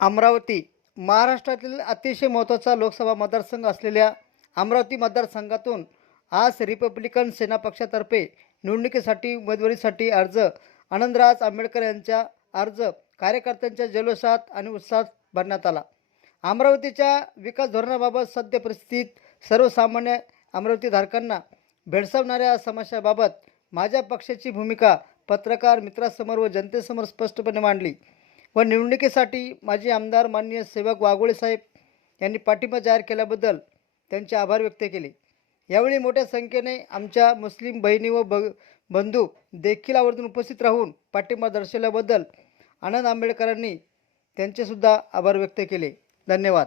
अमरावती महाराष्ट्रातील अतिशय महत्त्वाचा लोकसभा मतदारसंघ असलेल्या अमरावती मतदारसंघातून आज रिपब्लिकन सेना पक्षातर्फे निवडणुकीसाठी उमेदवारीसाठी अर्ज आनंदराज आंबेडकर यांच्या अर्ज कार्यकर्त्यांच्या जल्लोषात आणि उत्साहात भरण्यात आला. अमरावतीच्या विकास धोरणाबाबत सद्य परिस्थितीत सर्वसामान्य अमरावतीधारकांना भेडसावणाऱ्या समस्याबाबत माझ्या पक्षाची भूमिका पत्रकार मित्रासमोर व जनतेसमोर स्पष्टपणे मांडली. व निवडणुकीसाठी माजी आमदार माननीय सेवक वाघोळे साहेब यांनी पाठिंबा जाहीर केल्याबद्दल त्यांचे आभार व्यक्त केले. यावेळी मोठ्या संख्येने आमच्या मुस्लिम बहिणी व ब बंधू देखील आवर्जून उपस्थित राहून पाठिंबा दर्शवल्याबद्दल आनंद आंबेडकरांनी त्यांचेसुद्धा आभार व्यक्त केले. धन्यवाद.